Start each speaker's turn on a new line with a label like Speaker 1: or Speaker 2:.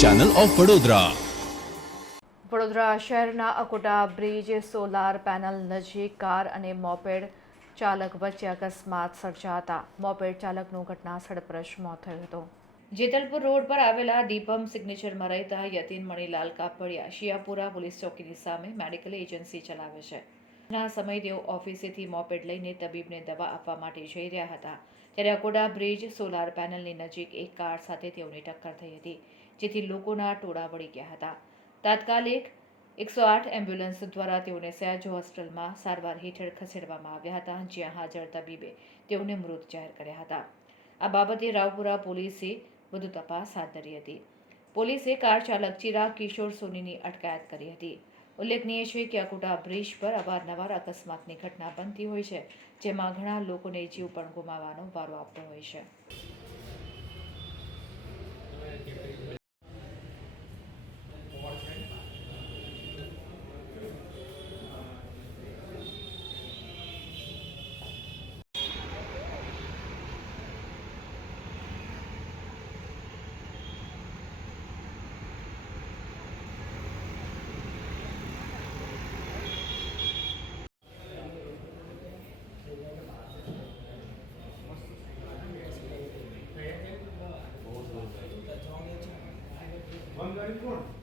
Speaker 1: Channel of Vadodara
Speaker 2: Vadodara શહેરના Akota bridge, solar panel નજીક car અને મોપેડ ચાલક વચ્ચે અકસ્માત સર્જાતા. મોપેડ ચાલકનું ઘટનાસ્થળ પર જ મોત થયું હતું. જેતલપુર રોડ પર આવેલા દીપમ સિગ્નેચરમાં રહેતા યતીન મણીલાલ કાપડિયા શિયાપુરા પોલીસ ચોકીની સામે મેડિકલ એજન્સી ચલાવે છે. ના સમયે તેઓ ઓફિસેથી મોપેડ લઈને તબીબને દવા આપવા માટે જઈ રહ્યા હતા. ત્યારે અકોડા બ્રિજ સોલાર પેનલની નજીક એક કાર સાથે તેઓની ટક્કર થઈ હતી, જેથી લોકોના ટોળા વળી ગયા હતા. તાત્કાલિક એકસો આઠ એમ્બ્યુલન્સ દ્વારા તેઓને સયાજો હોસ્પિટલમાં સારવાર હેઠળ ખસેડવામાં આવ્યા હતા, જ્યાં હાજર તબીબે તેઓને મૃત જાહેર કર્યા હતા. આ બાબતે રાવપુરા પોલીસે વધુ તપાસ હાથ ધરી હતી. પોલીસે કાર ચાલક ચિરાગ કિશોર સોનીની અટકાયત કરી હતી. ઉલ્લેખનીય છે કે અકોટા બ્રિજ પર અવારનવાર અકસ્માતની ઘટના બનતી હોય છે, જેમાં ઘણા લોકોને જીવ પણ ગુમાવવાનો વારો આવતો હોય છે.
Speaker 3: 194